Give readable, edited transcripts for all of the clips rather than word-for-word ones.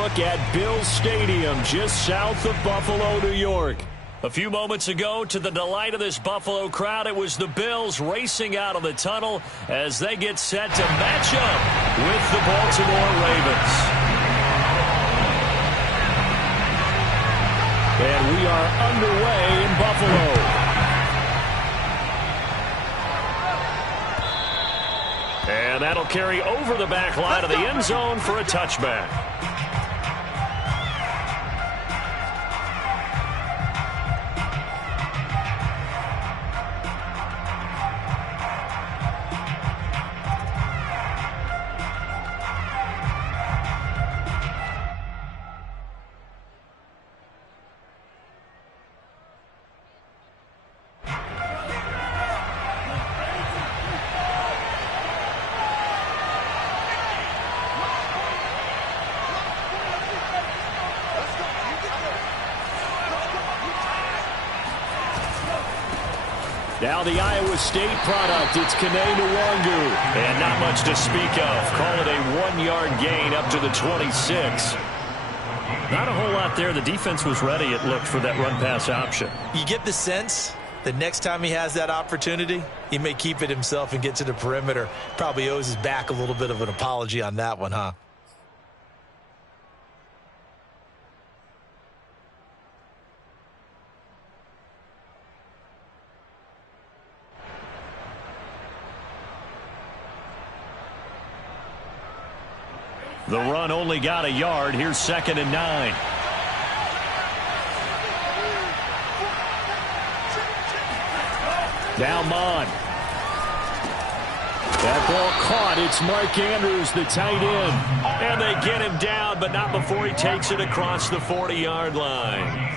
look at Bills Stadium just south of Buffalo, New York. A few moments ago, to the delight of this Buffalo crowd, it was the Bills racing out of the tunnel as they get set to match up with the Baltimore Ravens. And we are underway in Buffalo. And that'll carry over the back line of the end zone for a touchback. Now the Iowa State product, it's Kene Nwangu. And not much to speak of. Call it a 1-yard gain up to the 26. Not a whole lot there. The defense was ready, it looked, for that run-pass option. You get the sense that next time he has that opportunity, he may keep it himself and get to the perimeter. Probably owes his back a little bit of an apology on that one, huh? The run only got a yard. Here's 2nd and 9. Now Mond. That ball caught. It's Mark Andrews, the tight end. And they get him down, but not before he takes it across the 40-yard line.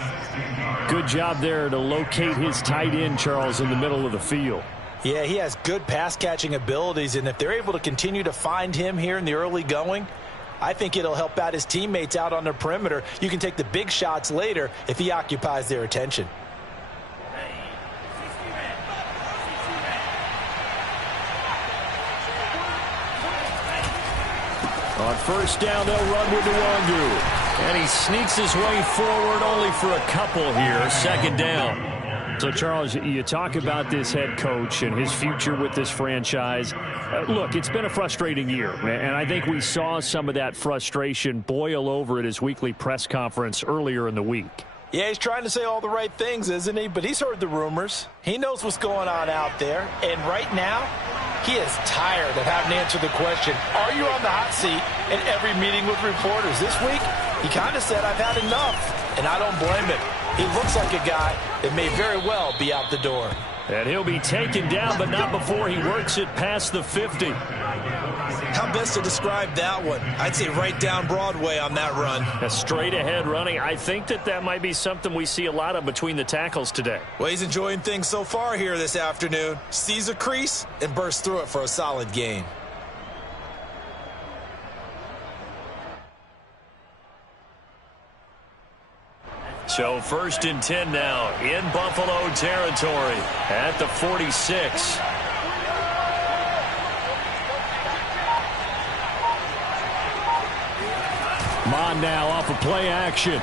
Good job there to locate his tight end, Charles, in the middle of the field. Yeah, he has good pass-catching abilities, and if they're able to continue to find him here in the early going, I think it'll help out his teammates out on the perimeter. You can take the big shots later if he occupies their attention. On first down, they'll run with Nwangu. And he sneaks his way forward only for a couple here. 2nd down. So, Charles, you talk about this head coach and his future with this franchise. Look, it's been a frustrating year, and I think we saw some of that frustration boil over at his weekly press conference earlier in the week. Yeah, he's trying to say all the right things, isn't he? But he's heard the rumors. He knows what's going on out there. And right now, he is tired of having to answer the question, are you on the hot seat in every meeting with reporters? This week, he kind of said, I've had enough, and I don't blame him. He looks like a guy that may very well be out the door. And he'll be taken down, but not before he works it past the 50. How best to describe that one? I'd say right down Broadway on that run. A straight ahead running. I think that might be something we see a lot of between the tackles today. Well, he's enjoying things so far here this afternoon. Sees a crease and bursts through it for a solid gain. So 1st and 10 now in Buffalo territory at the 46. Mond now off of play action.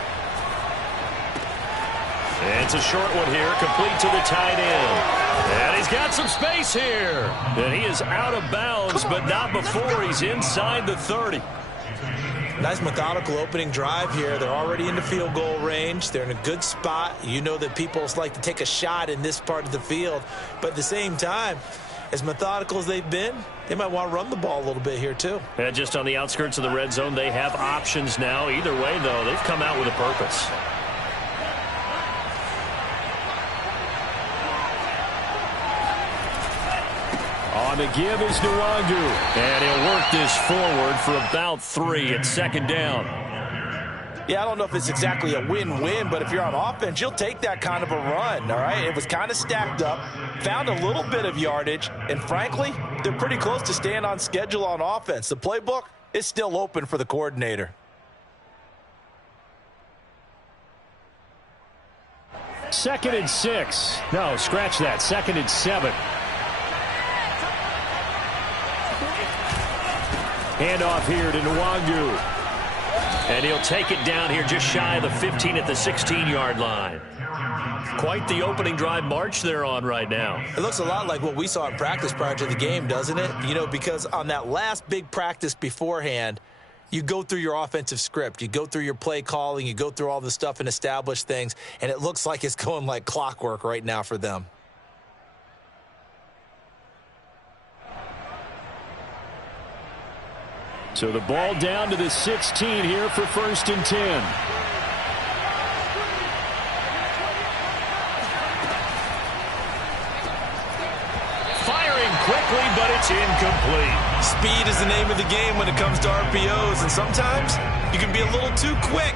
It's a short one here, complete to the tight end. And he's got some space here. And he is out of bounds, but not before he's inside the 30. Nice methodical opening drive here. They're already in the field goal range. They're in a good spot. You know that people like to take a shot in this part of the field. But at the same time, as methodical as they've been, they might want to run the ball a little bit here too. And just on the outskirts of the red zone, they have options now. Either way, though, they've come out with a purpose. On the give is Nwangu. And he'll work this forward for about 3 at 2nd down. Yeah, I don't know if it's exactly a win-win, but if you're on offense, you'll take that kind of a run, all right? It was kind of stacked up, found a little bit of yardage, and frankly, they're pretty close to staying on schedule on offense. The playbook is still open for the coordinator. 2nd and 6. No, scratch that. 2nd and 7. Handoff here to Nwangu. And he'll take it down here just shy of the 15 at the 16-yard line. Quite the opening drive march they're on right now. It looks a lot like what we saw in practice prior to the game, doesn't it? You know, because on that last big practice beforehand, you go through your offensive script. You go through your play calling. You go through all the stuff and establish things. And it looks like it's going like clockwork right now for them. So the ball down to the 16 here for 1st and 10. Firing quickly, but it's incomplete. Speed is the name of the game when it comes to RPOs, and sometimes you can be a little too quick,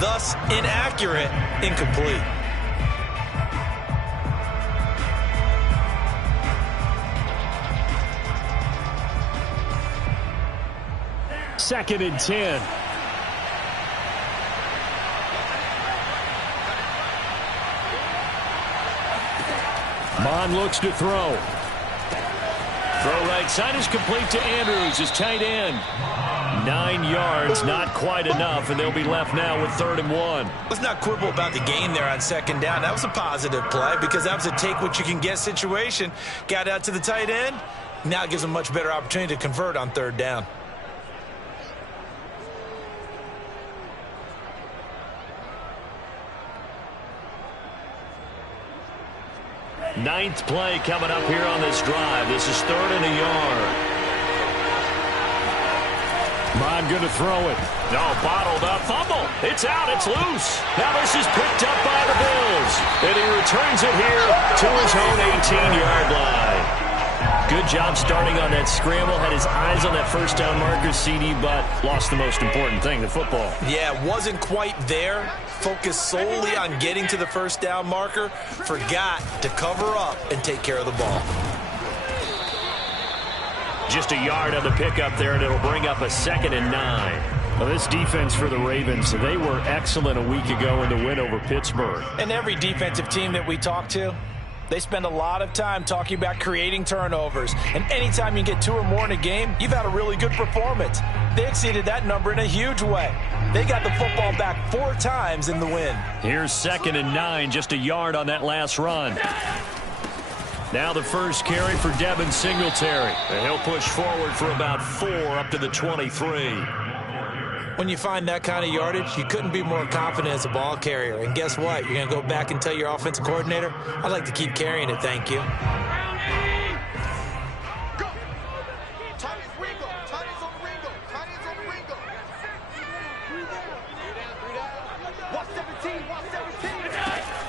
thus inaccurate, incomplete. Second and 10. Mond looks to throw. Throw right side is complete to Andrews, his tight end. 9 yards, not quite enough, and they'll be left now with 3rd and 1. Let's not quibble about the gain there on 2nd down. That was a positive play because that was a take-what-you-can-get situation. Got out to the tight end. Now it gives them a much better opportunity to convert on 3rd down. Ninth play coming up here on this drive. This is 3rd and a yard. Mond going to throw it. No, bottled up. Fumble. It's out. It's loose. Now this is picked up by the Bills. And he returns it here to his own 18-yard line. Good job starting on that scramble. Had his eyes on that 1st down marker, CD, but lost the most important thing, the football. Yeah, wasn't quite there. Focused solely on getting to the 1st down marker. Forgot to cover up and take care of the ball. Just a yard on the pickup there, and it'll bring up a 2nd and 9. Well, this defense for the Ravens, they were excellent a week ago in the win over Pittsburgh. And every defensive team that we talk to, they spend a lot of time talking about creating turnovers. And anytime you get 2 or more in a game, you've had a really good performance. They exceeded that number in a huge way. They got the football back 4 times in the win. Here's 2nd and 9, just a yard on that last run. Now the first carry for Devin Singletary. And he'll push forward for about 4 up to the 23. When you find that kind of yardage, you couldn't be more confident as a ball carrier. And guess what? You're going to go back and tell your offensive coordinator, I'd like to keep carrying it, thank you.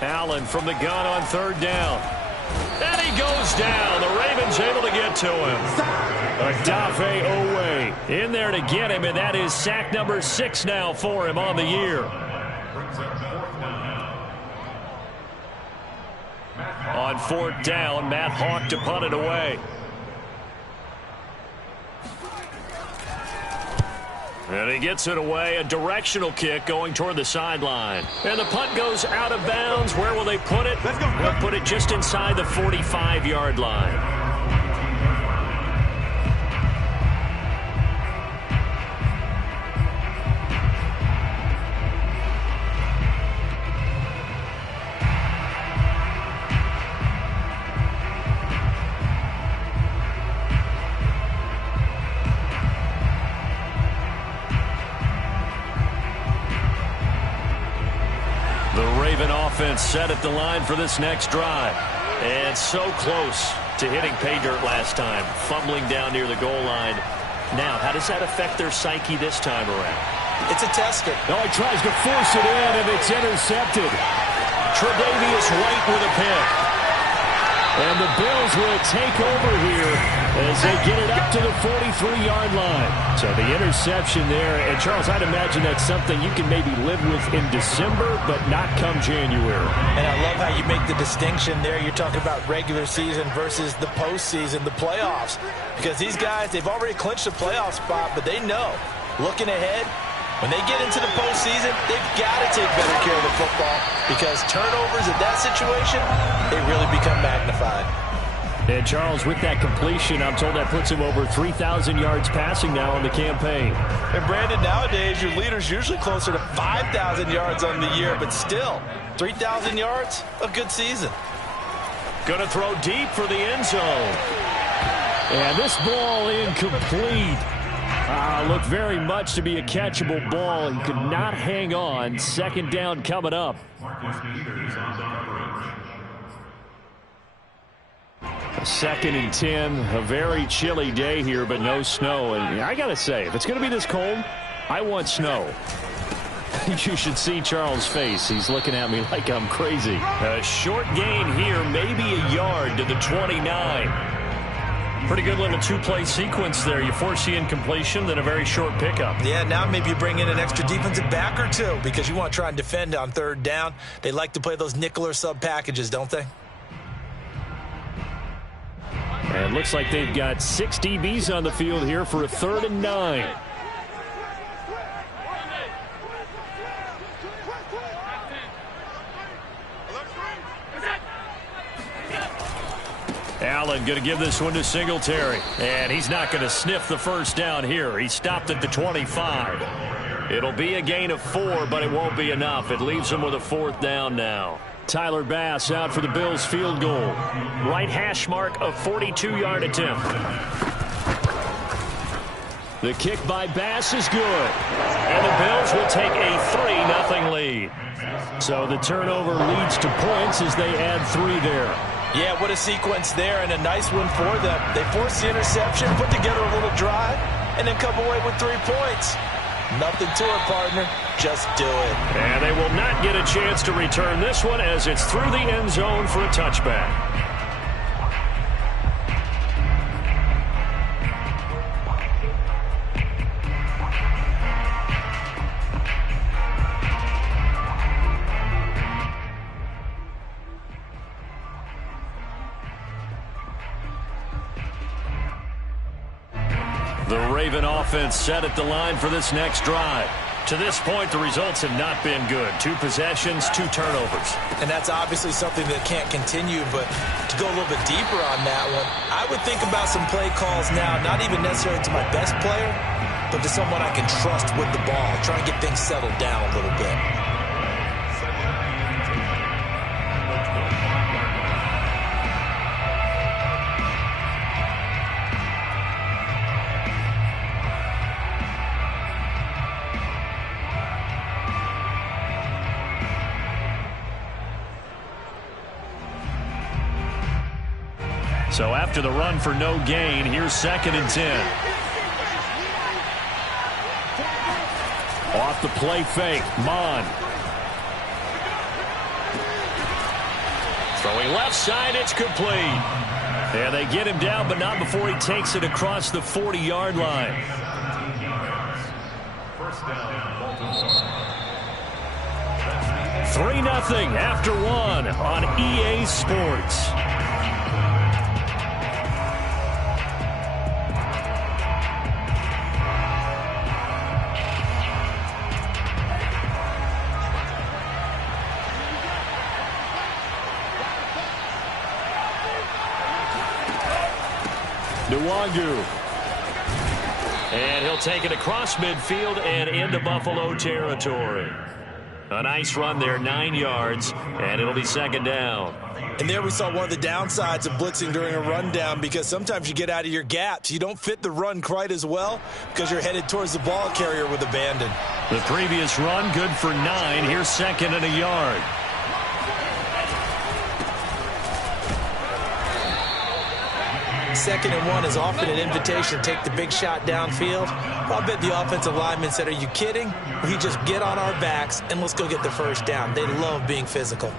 Allen from the gun on 3rd down. And he goes down. The Ravens able to get to him. Odafe Oweh in there to get him, and that is sack number 6 now for him on the year. On 4th down, Matt Hawk to punt it away. And he gets it away, a directional kick going toward the sideline. And the punt goes out of bounds. Where will they put it? They'll put it just inside the 45-yard line. Offense set at the line for this next drive. And so close to hitting pay dirt last time. Fumbling down near the goal line. Now, how does that affect their psyche this time around? It's a tester. No, he tries to force it in, and it's intercepted. Tre'Davious White with a pick. And the Bills will take over here as they get it up to the 43-yard line. So the interception there. And, Charles, I'd imagine that's something you can maybe live with in December, but not come January. And I love how you make the distinction there. You're talking about regular season versus the postseason, the playoffs. Because these guys, they've already clinched a playoff spot, but they know, looking ahead, when they get into the postseason, they've got to take better care of the football because turnovers in that situation, they really become magnified. And Charles, with that completion, I'm told that puts him over 3,000 yards passing now on the campaign. And Brandon, nowadays your leader's usually closer to 5,000 yards on the year, but still, 3,000 yards, a good season. Going to throw deep for the end zone. And this ball incomplete. Looked very much to be a catchable ball. He could not hang on. Second down coming up. Second and 10. A very chilly day here, but no snow. And I got to say, if it's going to be this cold, I want snow. You should see Charles' face. He's looking at me like I'm crazy. A short gain here, maybe a yard to the 29. Pretty good little two-play sequence there. You force the incompletion, then a very short pickup. Yeah, now maybe you bring in an extra defensive back or two because you want to try and defend on third down. They like to play those nickel or sub packages, don't they? And looks like they've got 6 DBs on the field here for a 3rd and 9. Allen going to give this one to Singletary. And he's not going to sniff the first down here. He stopped at the 25. It'll be a gain of 4, but it won't be enough. It leaves him with a 4th down now. Tyler Bass out for the Bills field goal. Right hash mark, a 42-yard attempt. The kick by Bass is good. And the Bills will take a 3-0 lead. So the turnover leads to points as they add 3 there. Yeah, what a sequence there, and a nice one for them. They forced the interception, put together a little drive, and then come away with 3 points. Nothing to it, partner. Just do it. And they will not get a chance to return this one as it's through the end zone for a touchback. The Raven offense set at the line for this next drive. To this point, the results have not been good. 2 possessions, 2 turnovers. And that's obviously something that can't continue, but to go a little bit deeper on that one, I would think about some play calls now, not even necessarily to my best player, but to someone I can trust with the ball, try and get things settled down a little bit. So after the run for no gain, here's 2nd and 10. Off the play fake, Mon. Throwing left side, it's complete. Yeah, they get him down, but not before he takes it across the 40-yard line. First down. 3-0 after 1 on EA Sports. Nwangu. And he'll take it across midfield and into Buffalo territory. A nice run there, 9 yards, and it'll be 2nd down. And there we saw one of the downsides of blitzing during a rundown because sometimes you get out of your gaps. You don't fit the run quite as well because you're headed towards the ball carrier with abandon. The previous run good for 9. Here's 2nd and a yard. Second and 1 is often an invitation to take the big shot downfield. I'll bet the offensive lineman said, are you kidding? We just get on our backs and let's go get the first down. They love being physical.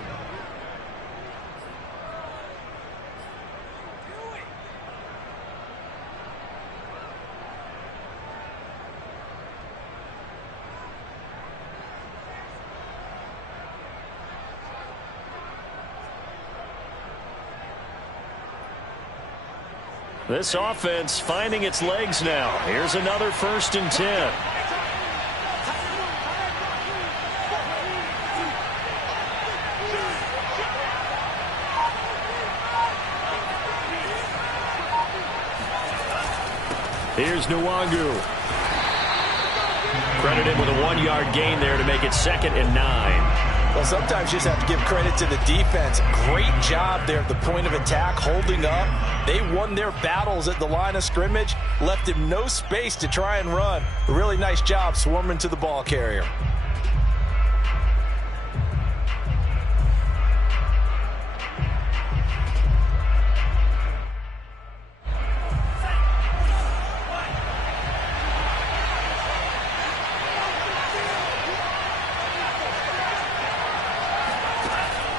This offense finding its legs now. Here's another 1st and 10. Here's Nwangu. Credited with a 1-yard gain there to make it 2nd and 9. Well, sometimes you just have to give credit to the defense. Great job there at the point of attack, holding up. They won their battles at the line of scrimmage, left him no space to try and run. A really nice job swarming to the ball carrier.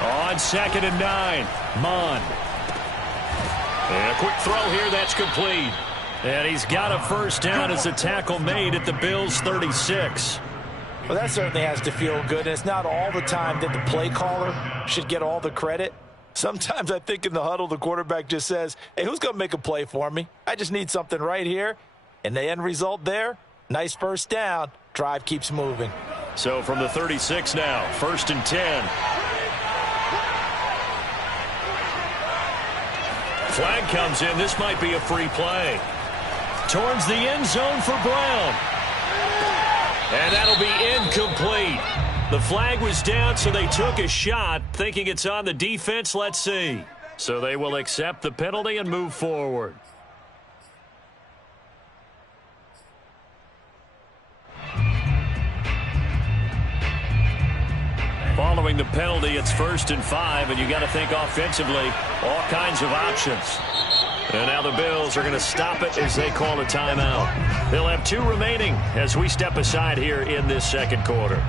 On 2nd and 9, Mond. And a quick throw here, that's complete. And he's got a first down as a tackle made at the Bills' 36. Well, that certainly has to feel good, and it's not all the time that the play caller should get all the credit. Sometimes I think in the huddle, the quarterback just says, hey, who's going to make a play for me? I just need something right here. And the end result there, nice first down. Drive keeps moving. So from the 36 now, 1st and 10. Flag comes in. This might be a free play. Towards the end zone for Brown. And that'll be incomplete. The flag was down, so they took a shot, thinking it's on the defense. Let's see. So they will accept the penalty and move forward. Following the penalty, it's 1st and 5, and you got to think offensively, all kinds of options. And now the Bills are going to stop it as they call a timeout. They'll have 2 remaining as we step aside here in this 2nd quarter.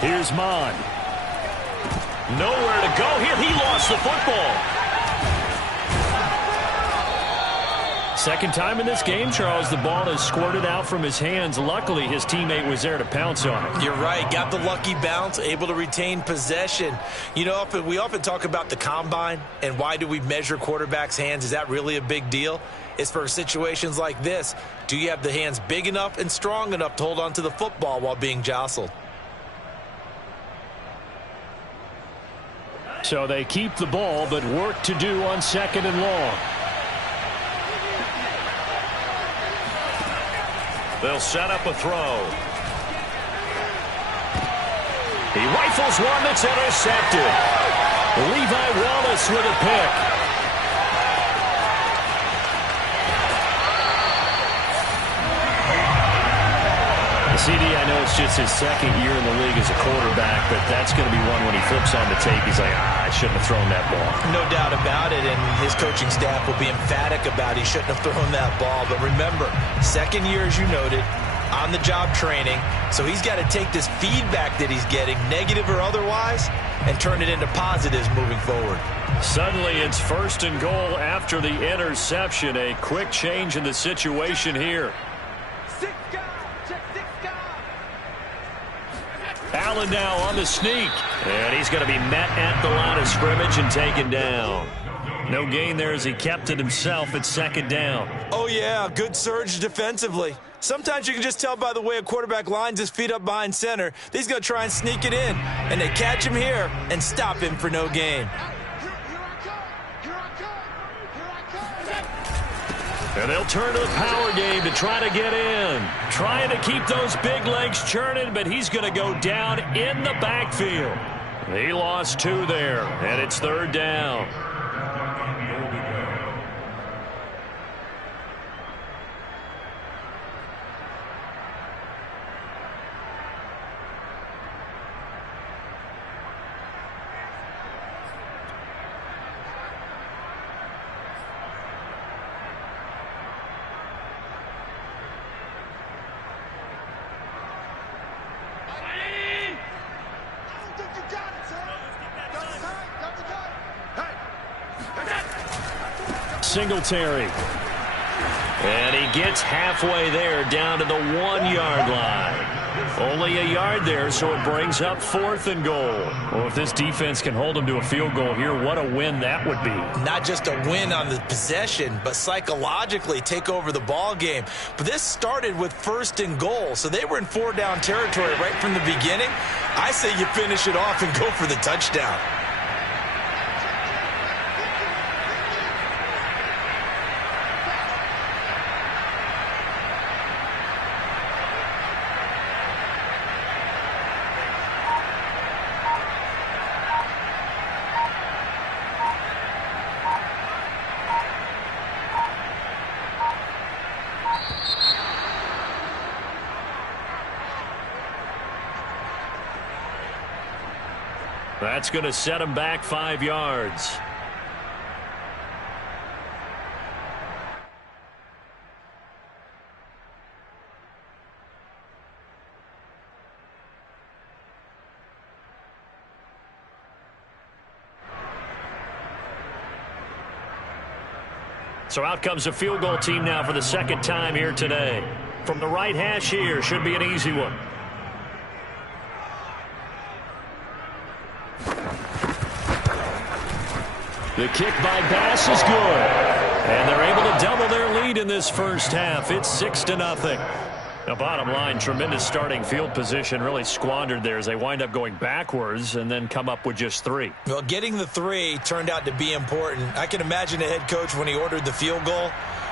Here's Mond. Nowhere to go here. He lost the football. Second time in this game, Charles, the ball has squirted out from his hands. Luckily, his teammate was there to pounce on it. You're right. Got the lucky bounce, able to retain possession. You know, we often talk about the combine and why do we measure quarterbacks' hands. Is that really a big deal? It's for situations like this. Do you have the hands big enough and strong enough to hold on to the football while being jostled? So they keep the ball, but work to do on 2nd and long. They'll set up a throw. He rifles one that's intercepted. Levi Wallace with a pick. CD, I know it's just his 2nd year in the league as a quarterback, but that's going to be one when he flips on the tape. He's like, I shouldn't have thrown that ball. No doubt about it, and his coaching staff will be emphatic about he shouldn't have thrown that ball. But remember, 2nd year, as you noted, on-the-job training, so he's got to take this feedback that he's getting, negative or otherwise, and turn it into positives moving forward. Suddenly, it's 1st and goal after the interception. A quick change in the situation here. Allen now on the sneak. And he's going to be met at the line of scrimmage and taken down. No gain there as he kept it himself at 2nd down. Oh, yeah, good surge defensively. Sometimes you can just tell by the way a quarterback lines his feet up behind center. He's going to try and sneak it in. And they catch him here and stop him for no gain. And they'll turn to the power game to try to get in. Trying to keep those big legs churning, but he's going to go down in the backfield. He lost 2 there, and it's 3rd down. Singletary. And he gets halfway there down to the 1-yard line. Only a yard there, so it brings up 4th and goal. Well, if this defense can hold them to a field goal here, what a win that would be. Not just a win on the possession, but psychologically take over the ball game. But this started with 1st and goal, so they were in 4-down territory right from the beginning. I say you finish it off and go for the touchdown. That's going to set him back 5 yards. So out comes a field goal team now for the 2nd time here today. From the right hash here, should be an easy one. The kick by Bass is good. And they're able to double their lead in this first half. It's 6-0. Now, bottom line, tremendous starting field position, really squandered there as they wind up going backwards and then come up with just 3. Well, getting the 3 turned out to be important. I can imagine the head coach when he ordered the field goal.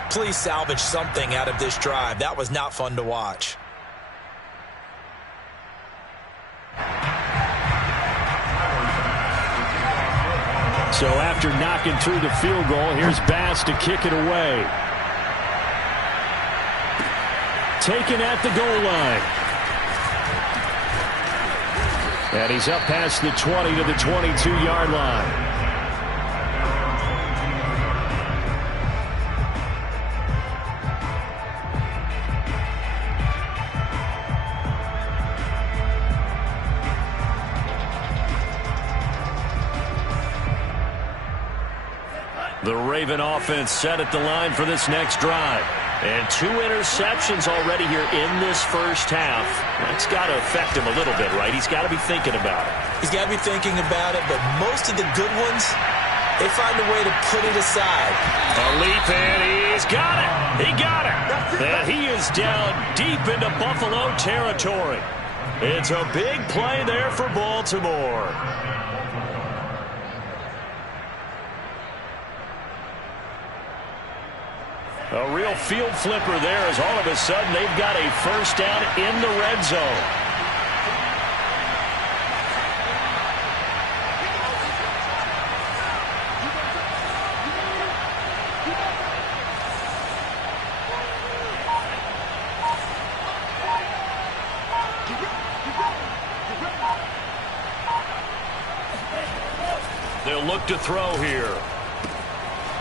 Please salvage something out of this drive. That was not fun to watch. So after knocking through the field goal, here's Bass to kick it away. Taken at the goal line. And he's up past the 20 to the 22-yard line. The Raven offense set at the line for this next drive. And 2 interceptions already here in this first half. That's got to affect him a little bit, right? He's got to be thinking about it. He's got to be thinking about it, but most of the good ones, they find a way to put it aside. A leap, and he's got it. He got it. And he is down deep into Buffalo territory. It's a big play there for Baltimore. A real field flipper there as all of a sudden they've got a first down in the red zone. They'll look to throw here.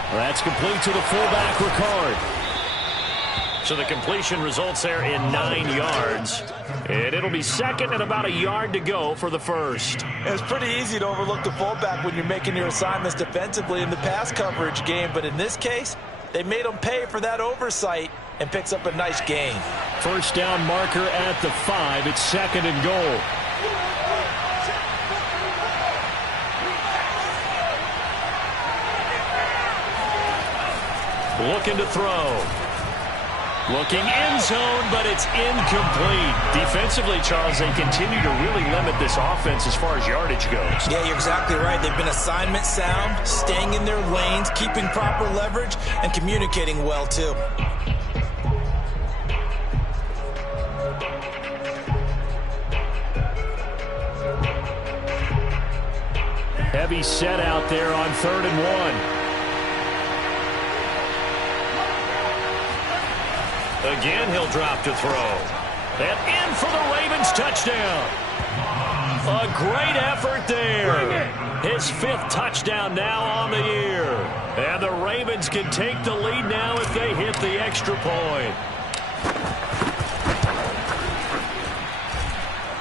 That's complete to the fullback, Ricard. So the completion results there in 9 yards. And it'll be second and about a yard to go for the first. It's pretty easy to overlook the fullback when you're making your assignments defensively in the pass coverage game. But in this case, they made him pay for that oversight and picks up a nice gain. First down marker at the 5. It's 2nd and goal. Looking to throw. Looking end zone, but it's incomplete. Defensively, Charles, they continue to really limit this offense as far as yardage goes. Yeah, you're exactly right. They've been assignment sound, staying in their lanes, keeping proper leverage, and communicating well, too. Heavy set out there on 3rd and 1. Again, he'll drop to throw. And in for the Ravens touchdown. A great effort there. His 5th touchdown now on the year. And the Ravens can take the lead now if they hit the extra point.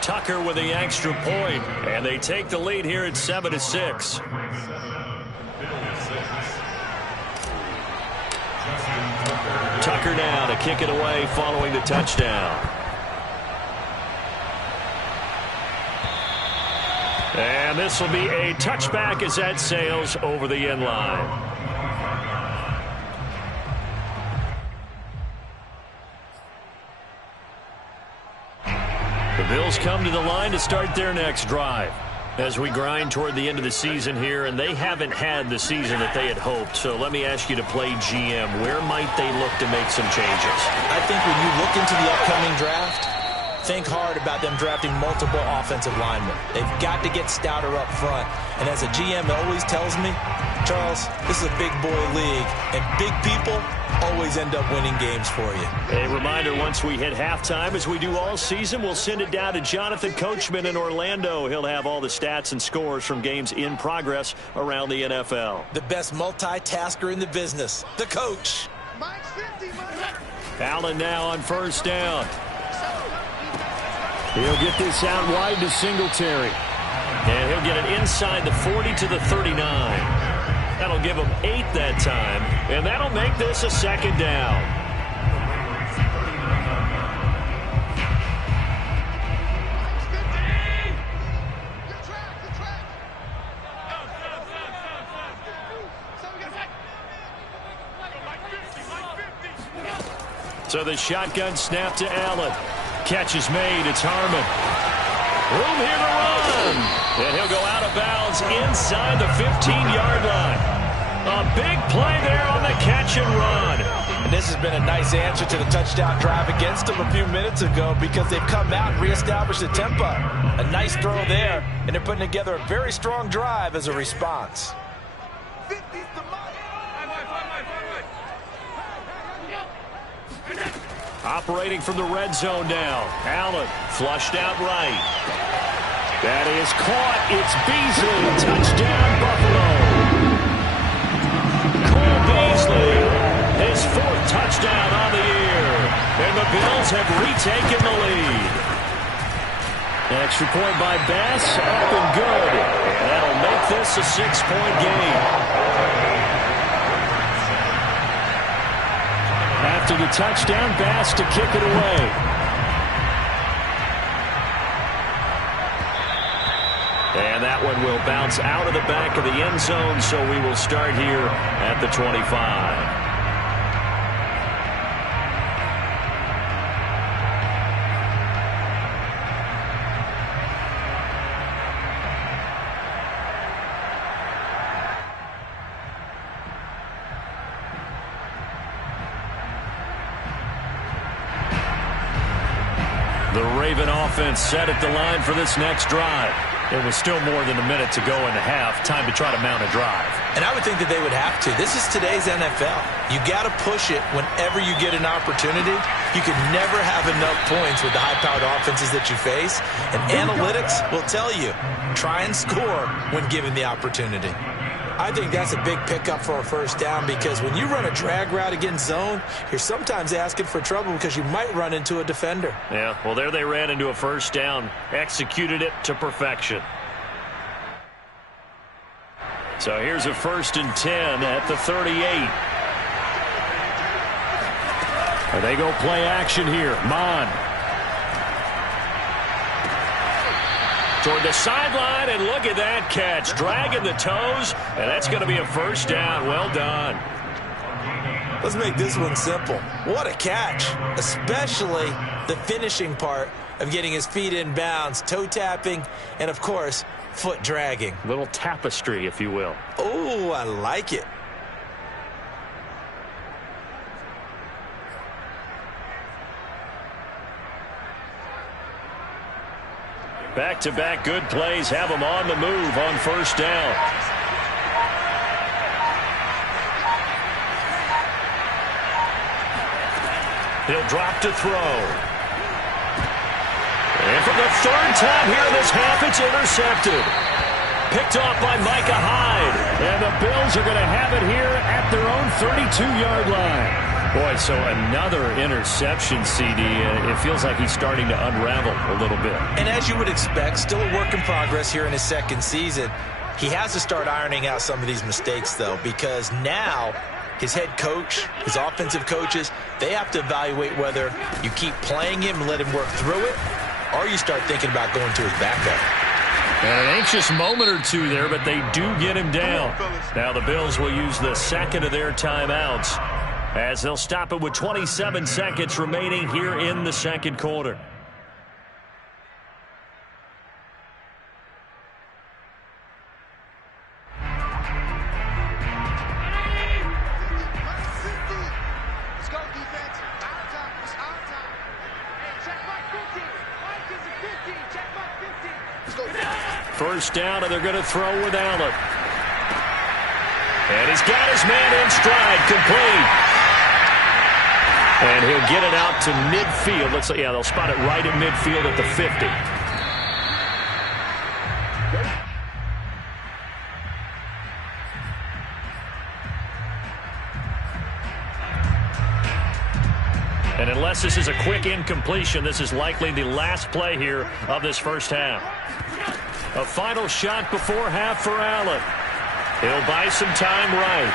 Tucker with the extra point. And they take the lead here at 7-6. Tucker now to kick it away following the touchdown. And this will be a touchback as that sails over the end line. The Bills come to the line to start their next drive as we grind toward the end of the season here, and they haven't had the season that they had hoped. So let me ask you to play GM. Where might they look to make some changes? I think when you look into the upcoming draft, think hard about them drafting multiple offensive linemen. They've got to get stouter up front. And as a GM always tells me, Charles, this is a big boy league, and big people always end up winning games for you. A reminder, once we hit halftime, as we do all season, we'll send it down to Jonathan Coachman in Orlando. He'll have all the stats and scores from games in progress around the NFL. The best multitasker in the business, the coach. Allen now on first down. He'll get this out wide to Singletary. And he'll get it inside the 40 to the 39. That'll give him 8 that time. And that'll make this a second down. So the shotgun snap to Allen. Catch is made. It's Harmon. Room here to run. And he'll go out of bounds inside the 15-yard line. A big play there on the catch and run. And this has been a nice answer to the touchdown drive against them a few minutes ago because they've come out and reestablished the tempo. A nice throw there, and they're putting together a very strong drive as a response. Operating from the red zone now. Allen flushed out right. That is caught. It's Beasley. Touchdown, Buffalo. Cole Beasley, his 4th touchdown on the year. And the Bills have retaken the lead. Extra point by Bass, up and good. And that'll make this a 6-point game. After the touchdown, Bass to kick it away. And that one will bounce out of the back of the end zone, so we will start here at the 25. The Raven offense set at the line for this next drive. It was still more than a minute to go in the half. Time to try to mount a drive. And I would think that they would have to. This is today's NFL. You got to push it whenever you get an opportunity. You can never have enough points with the high-powered offenses that you face. And analytics will tell you, try and score when given the opportunity. I think that's a big pickup for a first down because when you run a drag route against zone, you're sometimes asking for trouble because you might run into a defender. Yeah, well, there they ran into a first down, executed it to perfection. So here's a 1st and 10 at the 38. And they go play action here. Mon. Toward the sideline, and look at that catch. Dragging the toes, and that's going to be a first down. Well done. Let's make this one simple. What a catch, especially the finishing part of getting his feet in bounds, toe tapping, and, of course, foot dragging. Little tapestry, if you will. Oh, I like it. Back-to-back good plays have them on the move on first down. He'll drop to throw. And for the 3rd time here in this half, it's intercepted. Picked off by Micah Hyde. And the Bills are going to have it here at their own 32-yard line. Boy, so another interception, CD. It feels like he's starting to unravel a little bit. And as you would expect, still a work in progress here in his 2nd season. He has to start ironing out some of these mistakes, though, because now his head coach, his offensive coaches, they have to evaluate whether you keep playing him and let him work through it, or you start thinking about going to his backup. And an anxious moment or two there, but they do get him down. Now the Bills will use the second of their timeouts as they'll stop it with 27 seconds remaining here in the second quarter. First down, and they're going to throw with Allen. And he's got his man in stride, complete. And he'll get it out to midfield. Let's see, yeah, they'll spot it right at midfield at the 50. And unless this is a quick incompletion, this is likely the last play here of this first half. A final shot before half for Allen. He'll buy some time right.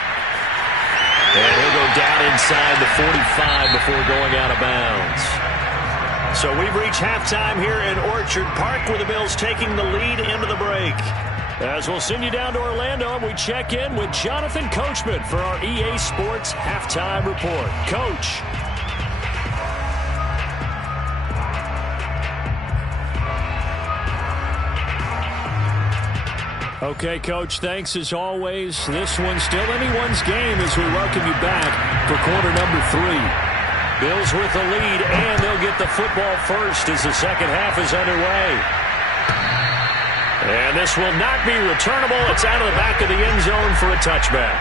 And he'll go down inside the 45 before going out of bounds. So we've reached halftime here in Orchard Park with the Bills taking the lead into the break. As we'll send you down to Orlando, we check in with Jonathan Coachman for our EA Sports Halftime Report. Coach. Okay, Coach, thanks as always. This one's still anyone's game as we welcome you back for quarter number 3. Bills with the lead, and they'll get the football first as the second half is underway. And this will not be returnable. It's out of the back of the end zone for a touchback.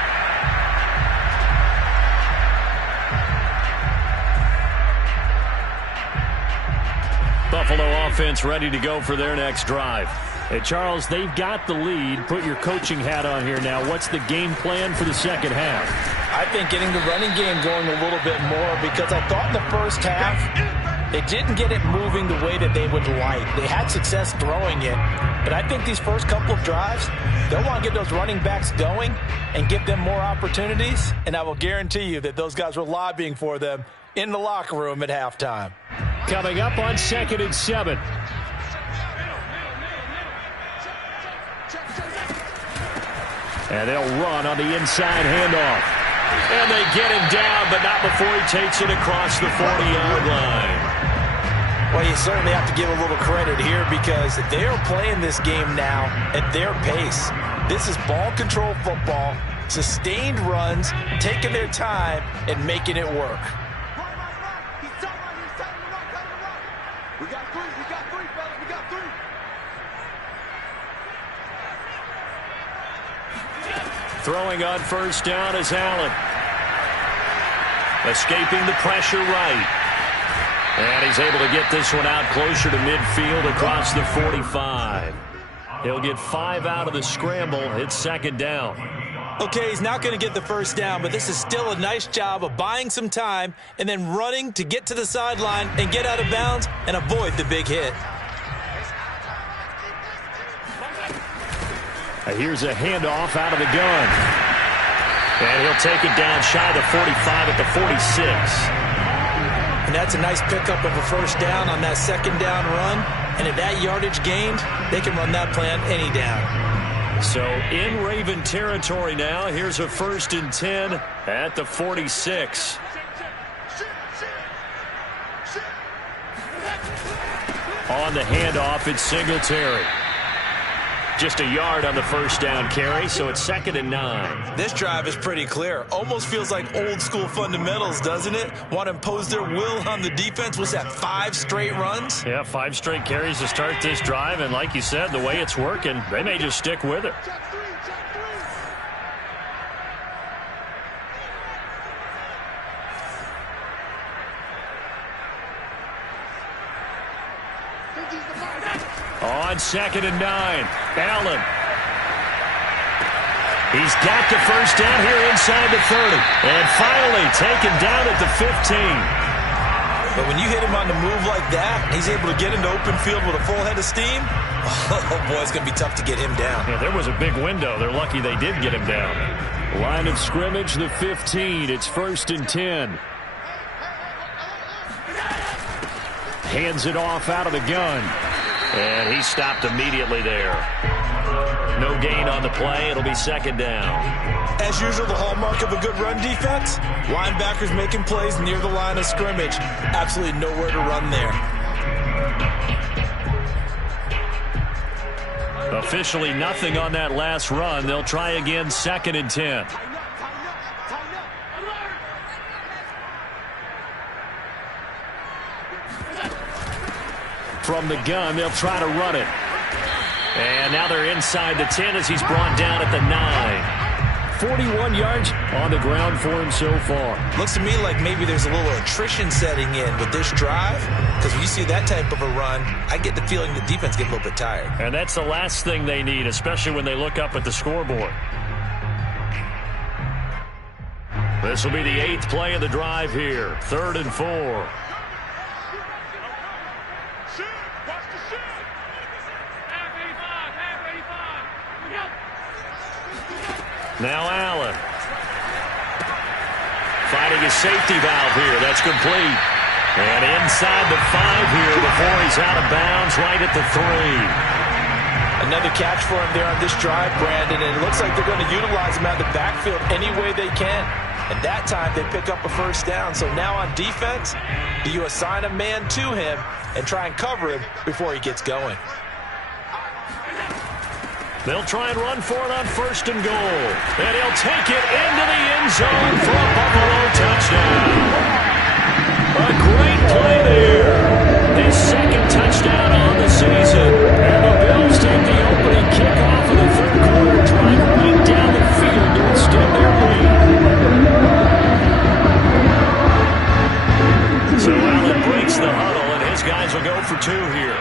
Buffalo offense ready to go for their next drive. Hey, Charles, they've got the lead. Put your coaching hat on here now. What's the game plan for the second half? I think getting the running game going a little bit more, because I thought in the first half they didn't get it moving the way that they would like. They had success throwing it, but I think these first couple of drives, they'll want to get those running backs going and give them more opportunities, and I will guarantee you that those guys were lobbying for them in the locker room at halftime. Coming up on 2nd and 7. And they'll run on the inside handoff. And they get him down, but not before he takes it across the 40-yard line. Well, you certainly have to give a little credit here because they are playing this game now at their pace. This is ball control football, sustained runs, taking their time, and making it work. We got three, fellas, we got three. Throwing on first down is Allen. Escaping the pressure right. And he's able to get this one out closer to midfield across the 45. He'll get 5 out of the scramble. It's second down. Okay, he's not going to get the first down, but this is still a nice job of buying some time and then running to get to the sideline and get out of bounds and avoid the big hit. Here's a handoff out of the gun. And he'll take it down shy of the 45 at the 46. And that's a nice pickup of a first down on that second down run. And at that yardage gained, they can run that play on any down. So in Raven territory now, here's a 1st and 10 at the 46. On the handoff, it's Singletary. Just a yard on the first down carry, so it's 2nd and 9. This drive is pretty clear. Almost feels like old school fundamentals, doesn't it? Want to impose their will on the defense. Was that 5 straight runs? Yeah, 5 straight carries to start this drive, and like you said, the way it's working, they may just stick with it. On 2nd and 9, Allen. He's got the first down here inside the 30. And finally taken down at the 15. But when you hit him on the move like that, he's able to get into open field with a full head of steam. Oh, boy, it's going to be tough to get him down. Yeah, there was a big window. They're lucky they did get him down. Line of scrimmage, the 15. It's 1st and 10. Hands it off out of the gun. And he stopped immediately there. No gain on the play. It'll be second down. As usual, the hallmark of a good run defense, linebackers making plays near the line of scrimmage. Absolutely nowhere to run there. Officially nothing on that last run. They'll try again, 2nd and 10. From the gun, they'll try to run it. And now they're inside the 10 as he's brought down at the 9. 41 yards on the ground for him so far. Looks to me like maybe there's a little attrition setting in with this drive, because when you see that type of a run, I get the feeling the defense gets a little bit tired. And that's the last thing they need, especially when they look up at the scoreboard. This will be the 8th play of the drive here. 3rd and 4. Now Allen. Finding his safety valve here. That's complete. And inside the 5 here before he's out of bounds right at the 3. Another catch for him there on this drive, Brandon, and it looks like they're going to utilize him out of the backfield any way they can. And that time they pick up a first down. So now on defense, do you assign a man to him and try and cover him before he gets going? They'll try and run for it on 1st and goal. And he'll take it into the end zone for a Buffalo touchdown. A great play there. His 2nd touchdown on the season. And the Bills take the opening kickoff of the 3rd quarter, drive right down the field to extend their lead. So Allen breaks the huddle, and his guys will go for 2 here.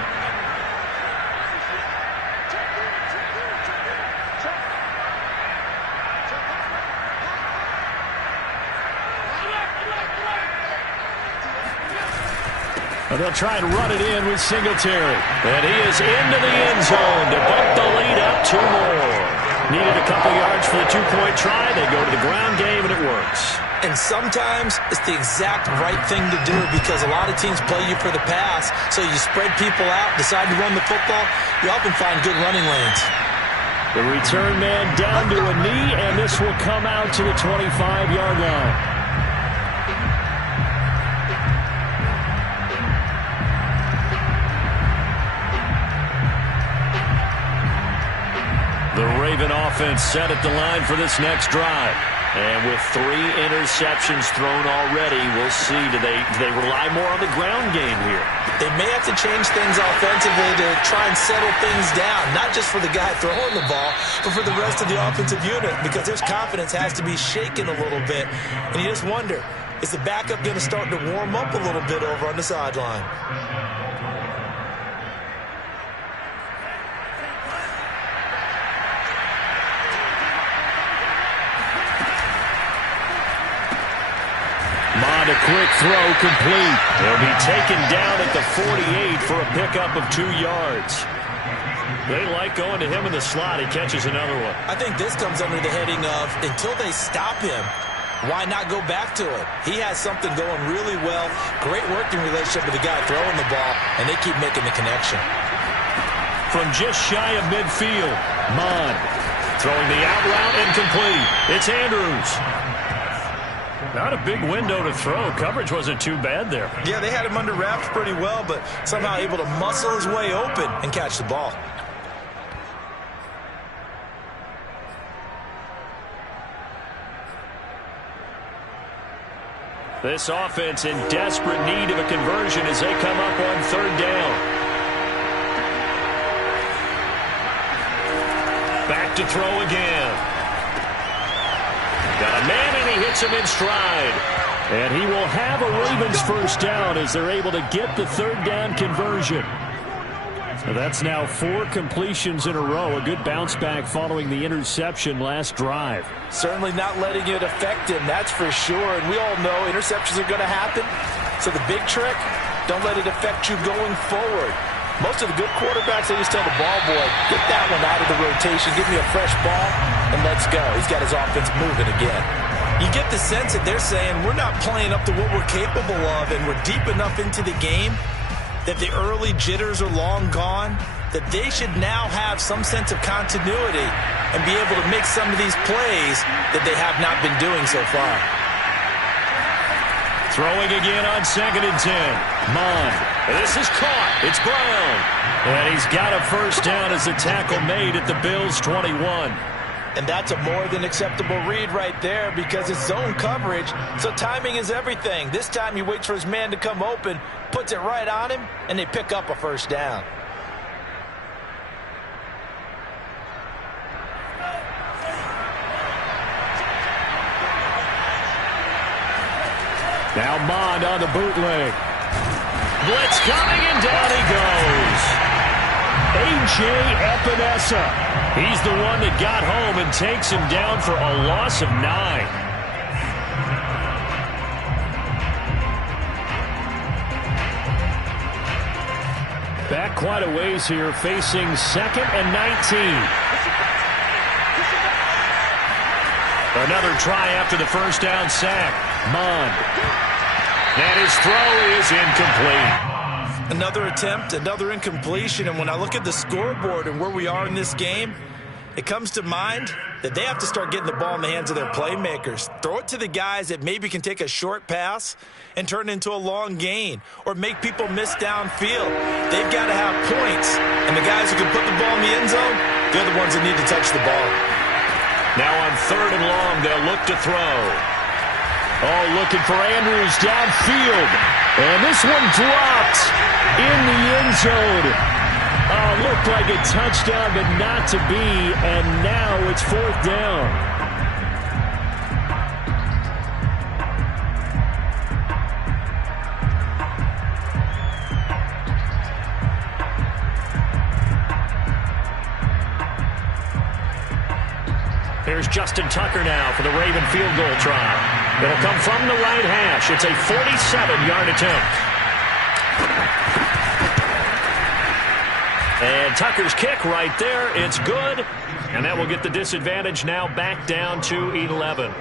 And they'll try and run it in with Singletary. And he is into the end zone to bump the lead up 2 more. Needed a couple yards for the 2-point try. They go to the ground game, and it works. And sometimes it's the exact right thing to do because a lot of teams play you for the pass. So you spread people out, decide to run the football. You often find good running lanes. The return man down to a knee, and this will come out to the 25-yard line. The Raven offense set at the line for this next drive. And with 3 interceptions thrown already, we'll see. Do they rely more on the ground game here? They may have to change things offensively to try and settle things down, not just for the guy throwing the ball, but for the rest of the offensive unit, because their confidence has to be shaken a little bit. And you just wonder, is the backup going to start to warm up a little bit over on the sideline? A quick throw complete. He'll be taken down at the 48 for a pickup of 2 yards. They like going to him in the slot. He catches another one. I think this comes under the heading of until they stop him, why not go back to it? He has something going really well. Great working relationship with the guy throwing the ball, and they keep making the connection. From just shy of midfield, Mond throwing the out route incomplete. It's Andrews. Not a big window to throw. Coverage wasn't too bad there. Yeah, they had him under wraps pretty well, but somehow able to muscle his way open and catch the ball. This offense in desperate need of a conversion as they come up on 3rd down. Back to throw again. Got a man, and he hits him in stride. And he will have a Ravens first down as they're able to get the 3rd down conversion. So that's now 4 completions in a row. A good bounce back following the interception last drive. Certainly not letting it affect him, that's for sure. And we all know interceptions are going to happen. So the big trick, don't let it affect you going forward. Most of the good quarterbacks, they just tell the ball boy, get that one out of the rotation, give me a fresh ball, and let's go. He's got his offense moving again. You get the sense that they're saying, we're not playing up to what we're capable of, and we're deep enough into the game that the early jitters are long gone, that they should now have some sense of continuity and be able to make some of these plays that they have not been doing so far. Throwing again on 2nd and 10. Mond. This is caught. It's Brown. And he's got a first down as a tackle made at the Bills' 21. And that's a more than acceptable read right there because it's zone coverage, so timing is everything. This time he waits for his man to come open, puts it right on him, and they pick up a first down. Now Mond on the bootleg. Blitz coming, and down he goes. A.J. Epinesa. He's the one that got home and takes him down for a loss of 9. Back quite a ways here, facing 2nd and 19. Another try after the first down sack. Mond. And his throw is incomplete. Another attempt, another incompletion, and when I look at the scoreboard and where we are in this game, it comes to mind that they have to start getting the ball in the hands of their playmakers. Throw it to the guys that maybe can take a short pass and turn it into a long gain or make people miss downfield. They've got to have points, and the guys who can put the ball in the end zone, they're the ones that need to touch the ball. Now on 3rd and long, they'll look to throw. Oh, looking for Andrews downfield. And this one dropped in the end zone. Oh, looked like a touchdown, but not to be. And now it's 4th down. Here's Justin Tucker now for the Raven field goal try. It'll come from the right hash. It's a 47-yard attempt. And Tucker's kick right there. It's good. And that will get the disadvantage now back down to 11.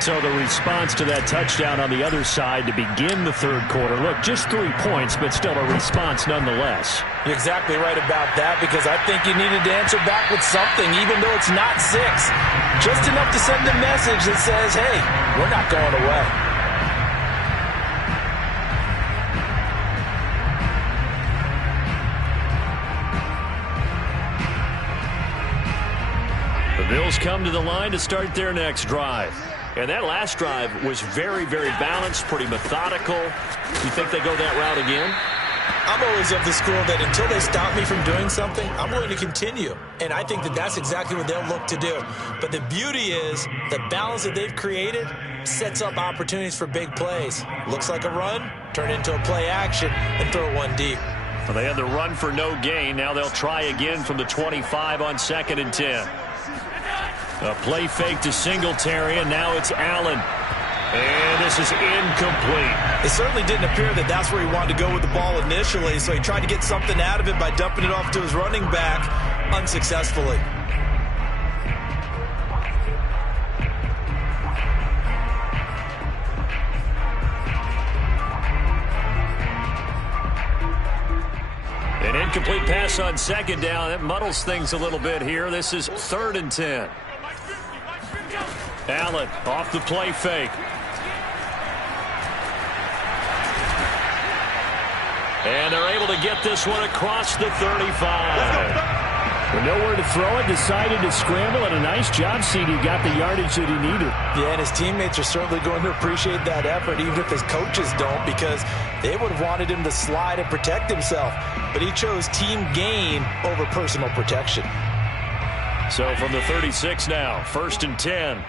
So the response to that touchdown on the other side to begin the 3rd quarter. Look, just 3 points, but still a response nonetheless. You're exactly right about that because I think you needed to answer back with something, even though it's not 6. Just enough to send a message that says, hey, we're not going away. The Bills come to the line to start their next drive. And that last drive was very, very balanced, pretty methodical. You think they go that route again? I'm always of the school that until they stop me from doing something, I'm willing to continue. And I think that that's exactly what they'll look to do. But the beauty is the balance that they've created sets up opportunities for big plays. Looks like a run, turn into a play action, and throw one deep. Well, they had the run for no gain. Now they'll try again from the 25 on 2nd and 10. A play fake to Singletary, and now it's Allen. And this is incomplete. It certainly didn't appear that that's where he wanted to go with the ball initially, so he tried to get something out of it by dumping it off to his running back unsuccessfully. An incomplete pass on 2nd down. That muddles things a little bit here. This is 3rd and 10. Allen off the play fake. And they're able to get this one across the 35. With nowhere to throw it, decided to scramble, and a nice job, CD. Got the yardage that he needed. Yeah, and his teammates are certainly going to appreciate that effort, even if his coaches don't, because they would have wanted him to slide and protect himself. But he chose team gain over personal protection. So from the 36 now, 1st and 10.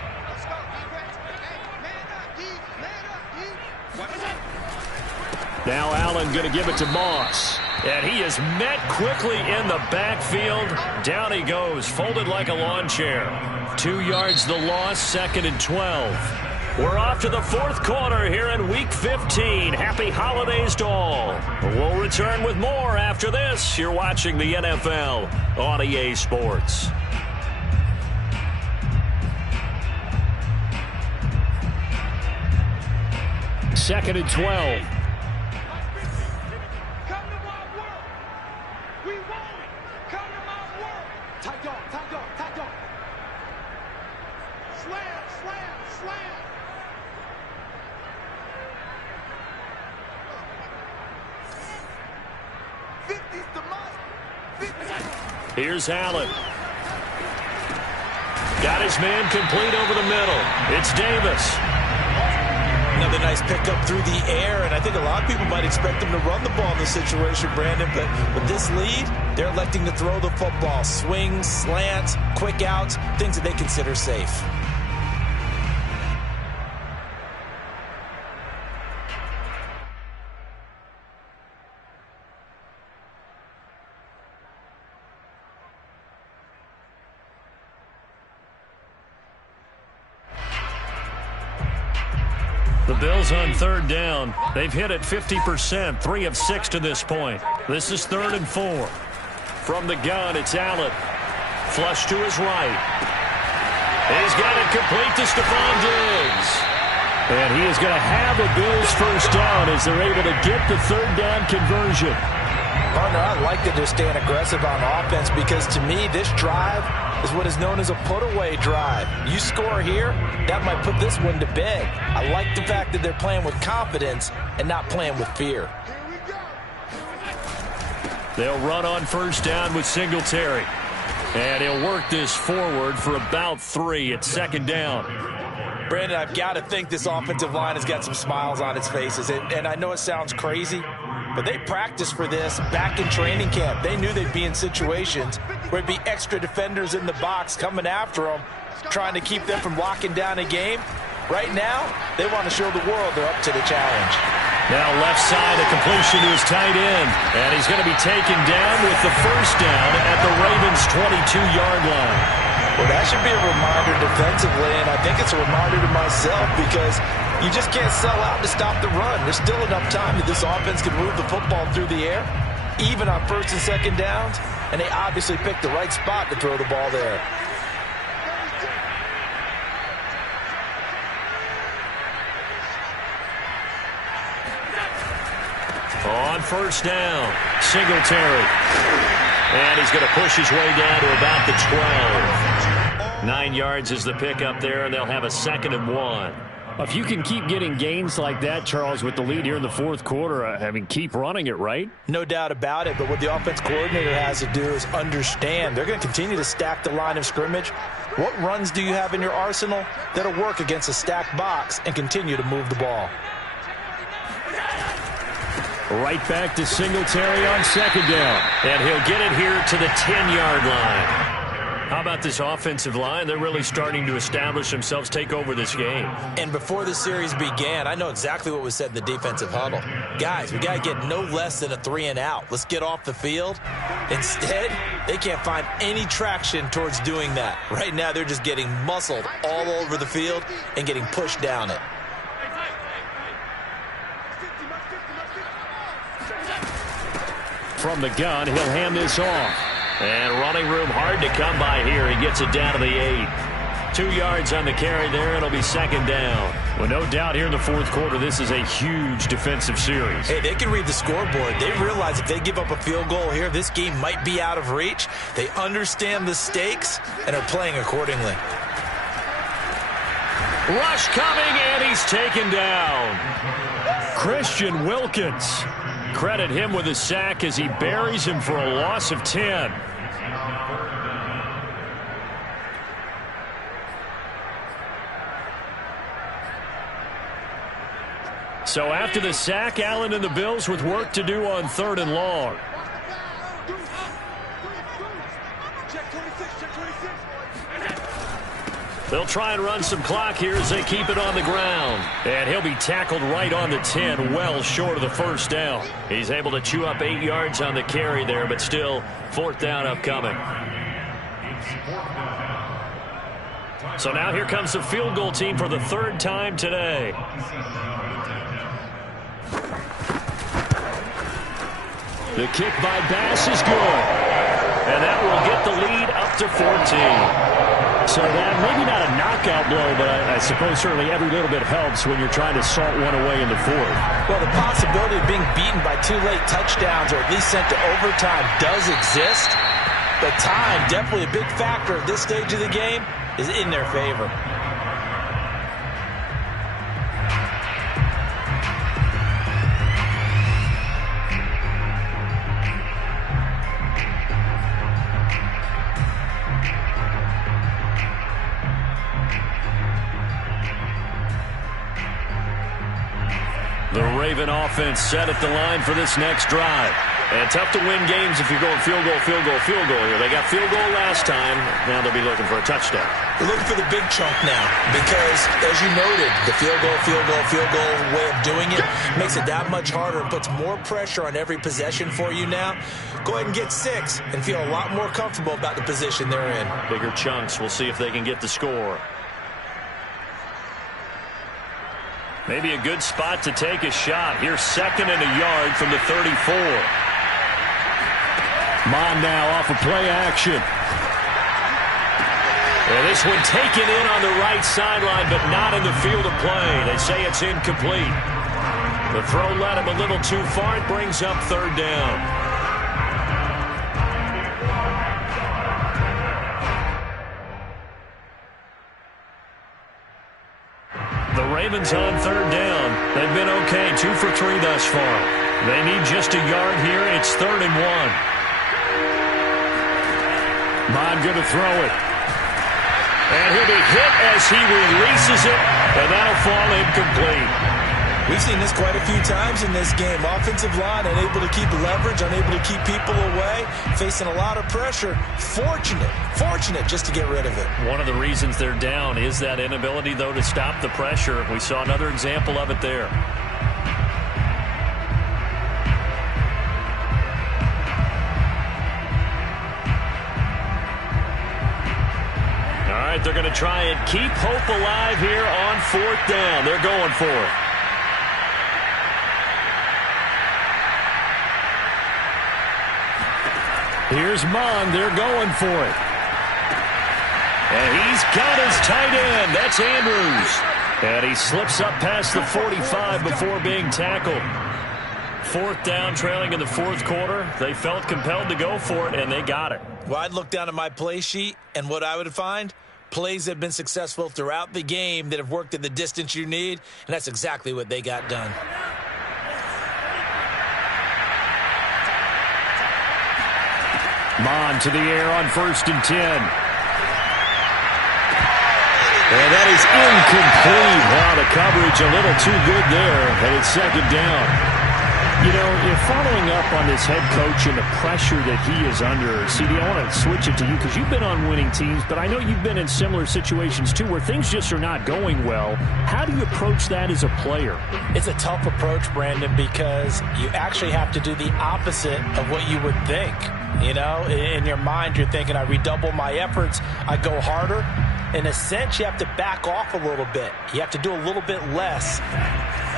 Now Allen going to give it to Moss. And he is met quickly in the backfield. Down he goes, folded like a lawn chair. 2 yards the loss, 2nd and 12. We're off to the 4th quarter here in Week 15. Happy holidays to all. We'll return with more after this. You're watching the NFL on EA Sports. Second and 12. We won it. Come to my world. Tight dog, tight dog, tight dog. Slam, slam, slam. Here's Allen. Got his man complete over the middle. It's Davis. Another nice pickup through the air, and I think a lot of people might expect him to run the ball in this situation, Brandon, but with this lead, they're electing to throw the football. Swings, slants, quick outs, things that they consider safe. The Bills on third down. They've hit it 50%, 3 of 6 to this point. This is 3rd and 4. From the gun, it's Allen. Flush to his right. He's got it complete to Stephon Diggs. And he is going to have a Bills first down as they're able to get the third down conversion. Partner, I like that they're staying aggressive on offense because to me, this drive is what is known as a put-away drive. You score here, that might put this one to bed. I like the fact that they're playing with confidence and not playing with fear. They'll run on first down with Singletary. And he'll work this forward for about 3 at 2nd down. Brandon, I've got to think this offensive line has got some smiles on its faces. And I know it sounds crazy, but they practiced for this back in training camp. They knew they'd be in situations where there'd be extra defenders in the box coming after them, trying to keep them from locking down a game. Right now, they want to show the world they're up to the challenge. Now left side, a completion to his tight end. And he's going to be taken down with the first down at the Ravens' 22-yard line. Well, that should be a reminder defensively, and I think it's a reminder to myself because you just can't sell out to stop the run. There's still enough time that this offense can move the football through the air, even on 1st and 2nd downs, and they obviously picked the right spot to throw the ball there. On first down, Singletary. And he's going to push his way down to about the 12. 9 yards is the pickup there, and they'll have a 2nd and 1. If you can keep getting gains like that, Charles, with the lead here in the 4th quarter, I mean, keep running it, right? No doubt about it, but what the offense coordinator has to do is understand they're going to continue to stack the line of scrimmage. What runs do you have in your arsenal that'll work against a stacked box and continue to move the ball? Right back to Singletary on 2nd down. And he'll get it here to the 10-yard line. How about this offensive line? They're really starting to establish themselves, take over this game. And before the series began, I know exactly what was said in the defensive huddle. Guys, we got to get no less than a 3-and-out. Let's get off the field. Instead, they can't find any traction towards doing that. Right now, they're just getting muscled all over the field and getting pushed down it. From the gun, he'll hand this off. And running room hard to come by here. He gets it down to the 8. 2 yards on the carry there. It'll be 2nd down. Well, no doubt here in the 4th quarter, this is a huge defensive series. Hey, they can read the scoreboard. They realize if they give up a field goal here, this game might be out of reach. They understand the stakes and are playing accordingly. Rush coming, and he's taken down. Christian Wilkins. Credit him with a sack as he buries him for a loss of 10. So after the sack, Allen and the Bills with work to do on 3rd and long. They'll try and run some clock here as they keep it on the ground. And he'll be tackled right on the 10, well short of the first down. He's able to chew up 8 yards on the carry there, but still 4th down upcoming. So now here comes the field goal team for the 3rd time today. The kick by Bass is good. And that will get the lead up to 14. So that maybe not a knockout blow, but I suppose certainly every little bit helps when you're trying to salt one away in the fourth. Well, the possibility of being beaten by 2 late touchdowns or at least sent to overtime does exist. But time, definitely a big factor at this stage of the game, is in their favor. The Raven offense set at the line for this next drive. And tough to win games if you're going field goal, field goal, field goal here. They got field goal last time. Now they'll be looking for a touchdown. They're looking for the big chunk now because, as you noted, the field goal way of doing it makes it that much harder and puts more pressure on every possession for you now. Go ahead and get 6 and feel a lot more comfortable about the position they're in. Bigger chunks. We'll see if they can get the score. Maybe a good spot to take a shot. Here's 2nd and a yard from the 34. Mond now off of play action. And this one taken in on the right sideline, but not in the field of play. They say it's incomplete. The throw led him a little too far. It brings up 3rd down. The Ravens on 3rd down. They've been okay, 2 for 3 thus far. They need just a yard here. It's 3rd and 1. Mond going to throw it. And he'll be hit as he releases it, and that'll fall incomplete. We've seen this quite a few times in this game. Offensive line unable to keep leverage, unable to keep people away, facing a lot of pressure. Fortunate just to get rid of it. One of the reasons they're down is that inability, though, to stop the pressure. We saw another example of it there. All right, they're going to try and keep hope alive here on 4th down. They're going for it. Here's Mond. They're going for it. And he's got his tight end. That's Andrews. And he slips up past the 45 before being tackled. 4th down, trailing in the 4th quarter. They felt compelled to go for it, and they got it. Well, I'd look down at my play sheet, and what I would find, plays that have been successful throughout the game that have worked at the distance you need, and that's exactly what they got done. Mond to the air on 1st and 10. And that is incomplete. Wow, the coverage a little too good there, and it's 2nd down. You know, you're following up on this head coach and the pressure that he is under. CD, I want to switch it to you because you've been on winning teams, but I know you've been in similar situations too where things just are not going well. How do you approach that as a player? It's a tough approach, Brandon, because you actually have to do the opposite of what you would think. You know, in your mind, you're thinking, I redouble my efforts, I go harder. In a sense, you have to back off a little bit. You have to do a little bit less.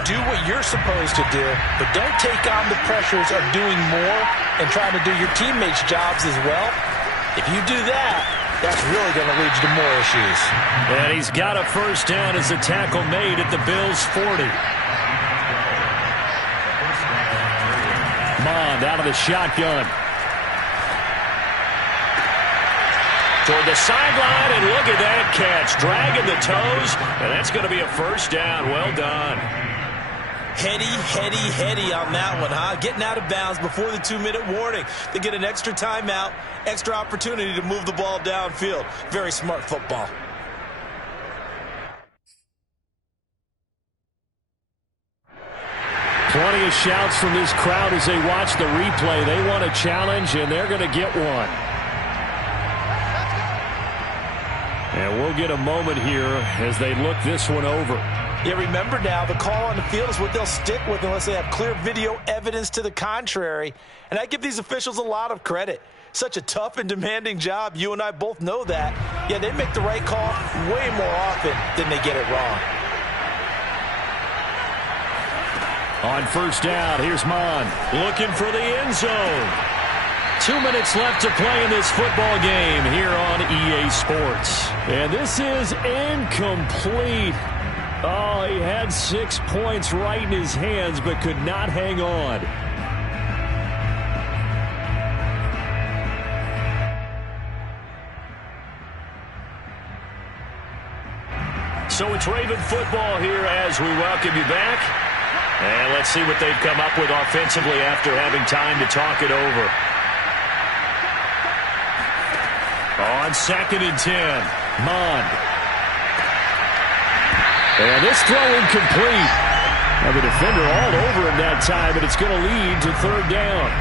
Do what you're supposed to do, but don't take on the pressures of doing more and trying to do your teammates' jobs as well. If you do that, that's really going to lead you to more issues. And he's got a 1st down as a tackle made at the Bills' 40. Mond out of the shotgun. Toward the sideline, and look at that catch. Dragging the toes, and that's going to be a 1st down. Well done. Heady on that one, huh? Getting out of bounds before the 2-minute warning. They get an extra timeout, extra opportunity to move the ball downfield. Very smart football. Plenty of shouts from this crowd as they watch the replay. They want a challenge, and they're going to get one. And we'll get a moment here as they look this one over. Yeah, remember now, the call on the field is what they'll stick with unless they have clear video evidence to the contrary. And I give these officials a lot of credit. Such a tough and demanding job. You and I both know that. Yeah, they make the right call way more often than they get it wrong. On 1st down, here's Mond. Looking for the end zone. 2 minutes left to play in this football game here on EA Sports. And this is incomplete. Oh, he had 6 points right in his hands, but could not hang on. So it's Raven football here as we welcome you back. And let's see what they've come up with offensively after having time to talk it over. On 2nd and 10, Mond. And this throw incomplete. Now the defender all over him that time, but it's going to lead to 3rd down.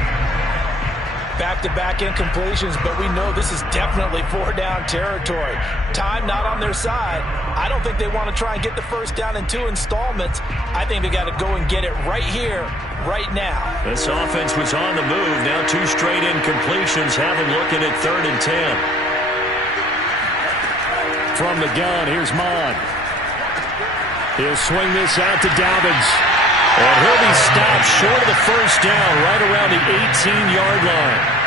Back-to-back incompletions, but we know this is definitely 4-down territory. Time not on their side. I don't think they want to try and get the 1st down in 2 installments. I think they got to go and get it right here, right now. This offense was on the move. Now 2 straight incompletions have them looking at 3rd and 10. From the gun, here's Mond. He'll swing this out to Dobbins. And he'll be stopped short of the 1st down, right around the 18-yard line.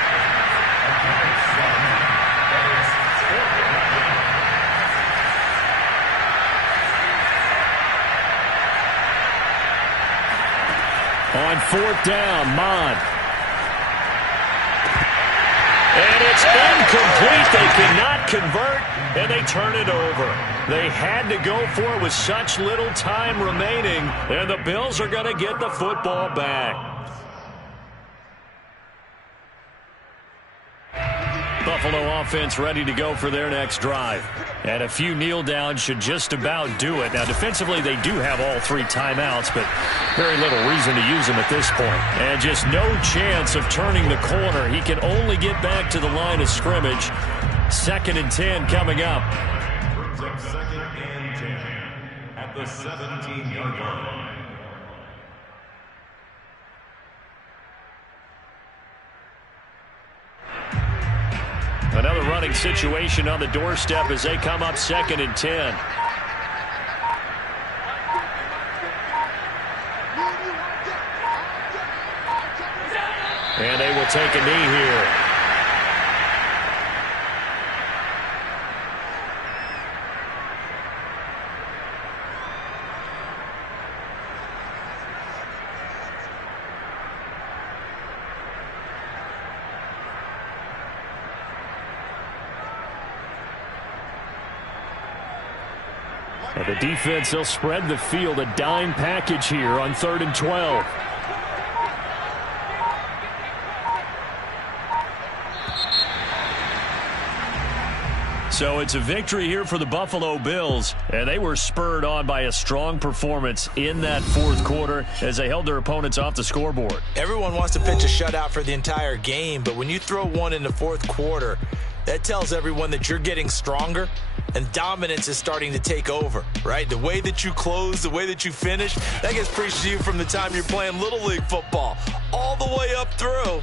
On 4th down, Mond. And it's incomplete. They cannot convert, and they turn it over. They had to go for it with such little time remaining, and the Bills are going to get the football back. Buffalo offense ready to go for their next drive. And a few kneel downs should just about do it. Now, defensively, they do have all 3 timeouts, but very little reason to use them at this point. And just no chance of turning the corner. He can only get back to the line of scrimmage. 2nd and 10 coming up. Brings up 2nd and 10 at the 17-yard line. Another running situation on the doorstep as they come up 2nd and 10. And they will take a knee here. And the defense, they'll spread the field, a dime package here on 3rd and 12. So it's a victory here for the Buffalo Bills, and they were spurred on by a strong performance in that 4th quarter as they held their opponents off the scoreboard. Everyone wants to pitch a shutout for the entire game, but when you throw one in the 4th quarter, that tells everyone that you're getting stronger and dominance is starting to take over, right? The way that you close, the way that you finish, that gets preached to you from the time you're playing Little League football all the way up through.